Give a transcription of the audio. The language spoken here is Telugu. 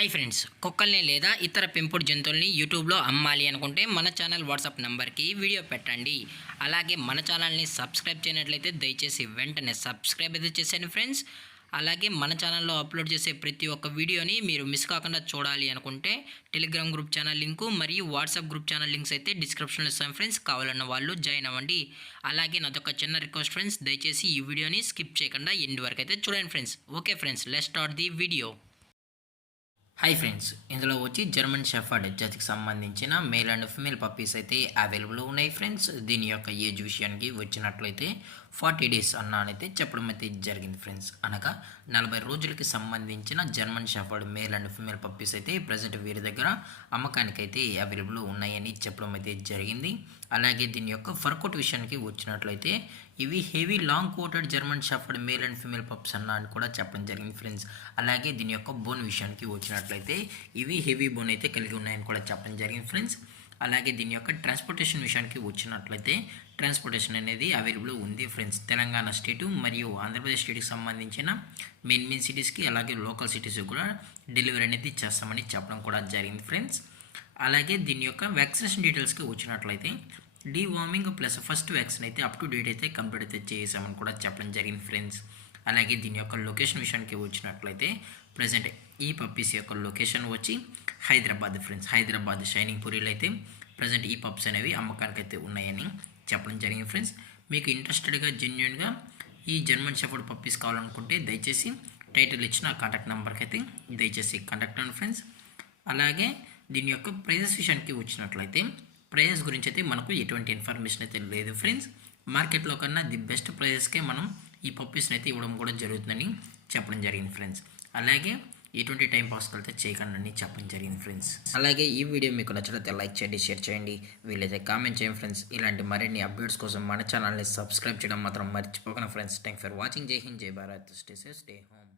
హాయ్ ఫ్రెండ్స్, కుక్కల్ని లేదా ఇతర పెంపుడు జంతువుల్ని యూట్యూబ్లో అమ్మాలి అనుకుంటే మన ఛానల్ వాట్సాప్ నెంబర్కి వీడియో పెట్టండి. అలాగే మన ఛానల్ని సబ్స్క్రైబ్ చేయనట్లయితే దయచేసి వెంటనే సబ్స్క్రైబ్ అయితే చేసేయండి ఫ్రెండ్స్. అలాగే మన ఛానల్లో అప్లోడ్ చేసే ప్రతి ఒక్క వీడియోని మీరు మిస్ కాకుండా చూడాలి అనుకుంటే టెలిగ్రామ్ గ్రూప్ ఛానల్ లింకు మరియు వాట్సాప్ గ్రూప్ ఛానల్ లింక్స్ అయితే డిస్క్రిప్షన్లో ఇస్తాను ఫ్రెండ్స్. కావాలన్న వాళ్ళు జాయిన్ అవ్వండి. అలాగే నాదొక చిన్న రిక్వెస్ట్ ఫ్రెండ్స్, దయచేసి ఈ వీడియోని స్కిప్ చేయకుండా ఎండ్ వరకు అయితే చూడండి friends. Okay friends, let's start the video. Hi friends, ఇందులో వచ్చి జర్మన్ షెఫర్డ్ జాతికి సంబంధించిన మేల్ అండ్ ఫిమేల్ పప్పీస్ అయితే అవైలబుల్ ఉన్నాయి ఫ్రెండ్స్. దీని యొక్క ఏజ్ విషయానికి వచ్చినట్లయితే 40 డేస్ అన్నానైతే చెప్పడం అయితే జరిగింది ఫ్రెండ్స్. అనగా 40 రోజులకి సంబంధించిన German shepherd male and female puppies అయితే ప్రజెంట్ వీరి దగ్గర అమ్మకానికైతే అవైలబుల్ ఉన్నాయని చెప్పడం అయితే జరిగింది. అలాగే దీని యొక్క ఫర్కోట్ విషయానికి వచ్చినట్లయితే ఇవి heavy long coated German shepherd male and female pups అన్న అని కూడా చెప్పడం జరిగింది ఫ్రెండ్స్. అలాగే దీని యొక్క బోన్ విషయానికి వచ్చినట్లయితే ఇవి హెవీ బోన్ అయితే కలిగి ఉన్నాయని కూడా చెప్పడం జరిగింది ఫ్రెండ్స్. అలాగే దీని యొక్క ట్రాన్స్పోర్టేషన్ విషయానికి వచ్చినట్లయితే ట్రాన్స్పోర్టేషన్ అనేది అవైలబుల్ ఉంది ఫ్రెండ్స్. తెలంగాణ స్టేటు మరియు ఆంధ్రప్రదేశ్ స్టేట్కి సంబంధించిన మెయిన్ సిటీస్కి అలాగే లోకల్ సిటీస్కి కూడా డెలివరీ అనేది చేస్తామని చెప్పడం కూడా జరిగింది ఫ్రెండ్స్. అలాగే దీని యొక్క వ్యాక్సినేషన్ డీటెయిల్స్కి వచ్చినట్లయితే డీవార్మింగ్ ప్లస్ ఫస్ట్ వ్యాక్సిన్ అయితే అప్ టు డేట్ అయితే కంప్లీట్ అయితే చేసామని కూడా చెప్పడం జరిగింది ఫ్రెండ్స్. అలాగే దీని యొక్క లొకేషన్ విషయానికి వచ్చినట్లయితే ప్రజెంట్ ఈ పప్పీస్ యొక్క లొకేషన్ వచ్చి హైదరాబాద్ ఫ్రెండ్స్. హైదరాబాద్ షైనింగ్ పూరిలో అయితే ప్రజెంట్ ఈ పప్స్ అనేవి అమ్మకానికి అయితే ఉన్నాయని చెప్పడం జరిగింది ఫ్రెండ్స్. మీకు ఇంట్రెస్టెడ్గా జెన్యున్గా ఈ జర్మన్ షెఫర్డ్ పప్పీస్ కావాలనుకుంటే దయచేసి టైటిల్ ఇచ్చిన కాంటాక్ట్ నెంబర్కి అయితే దయచేసి కాంటాక్ట్ అవ్వండి ఫ్రెండ్స్. అలాగే దీని యొక్క ప్రైజెస్ విషయానికి వచ్చినట్లయితే ప్రైజెస్ గురించి అయితే మనకు ఎటువంటి ఇన్ఫర్మేషన్ అయితే లేదు ఫ్రెండ్స్. మార్కెట్లో కన్నా ది బెస్ట్ ప్రైజెస్కే మనం ఈ పప్పీస్ని అయితే ఇవ్వడం కూడా జరుగుతుందని చెప్పడం జరిగింది ఫ్రెండ్స్. అలాగే ఎటువంటి టైం పాస్ అయితే చేయకండి చెప్పడం జరిగింది ఫ్రెండ్స్. అలాగే ఈ వీడియో మీకు నచ్చినట్లయితే లైక్ చేయండి, షేర్ చేయండి, వీలైతే కామెంట్ చేయండి ఫ్రెండ్స్. ఇలాంటి మరిన్ని అప్డేట్స్ కోసం మన ఛానల్ని సబ్స్క్రైబ్ చేయడం మాత్రం మర్చిపోకండి ఫ్రెండ్స్. Thank for watching. జై హింద్, జై Bharat, stay safe, stay home.